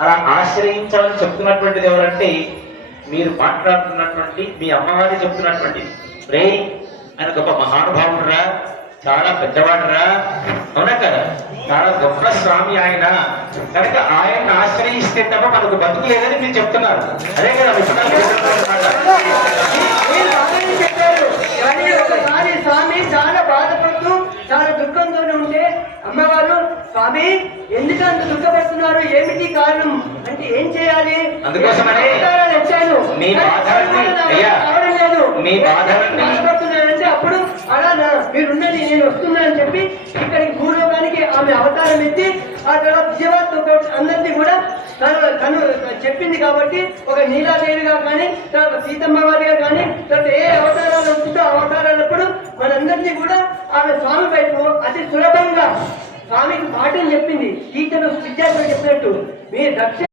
అలా ఆశ్రయించాలని చెప్తున్నటువంటిది ఎవరంటే మీరు మాట్లాడుతున్నటువంటి మీ అమ్మవారి చెప్తున్నటువంటి రే ఆయన గొప్ప మహానుభావుడురా, చాలా పెద్దవాడురా, అవునా కదా, చాలా గొప్ప స్వామి ఆయన కనుక ఆయన ఆశ్రయిస్తే తప్ప మనకు బతుకు లేదని మీరు చెప్తున్నారు. అదే కదా ఒకసారి స్వామి చాలా బాధపడుతూ చాలా దుఃఖంతో ఉంటే అమ్మవారు స్వామి ఎందుకు అంత దుఃఖపడుతున్నారు, ఏమిటి కారణం అంటే ఏం చేయాలి, అందుకోసమనే వచ్చాను మీ బాధపడుతున్నారంటే అప్పుడు అలా మీరున్నది నేను వస్తున్నా అని చెప్పి ఇక్కడికి భూలోకానికి ఆమె అవతారం ఎత్తి ఆ తర్వాత జీవాత్మ అందరినీ కూడా తను చెప్పింది కాబట్టి ఒక నీలాదేవిగా కానీ తర్వాత సీతమ్మ వారిగా కానీ తర్వాత ఏ అవతారాలు వస్తుందో అవతారాలప్పుడు మనందరినీ కూడా ఆమె స్వామి వైపు అతి సులభంగా స్వామికి పాఠం చెప్పింది. టీచర్ విద్యార్థులు చెప్పినట్టు మీరు దక్షిణ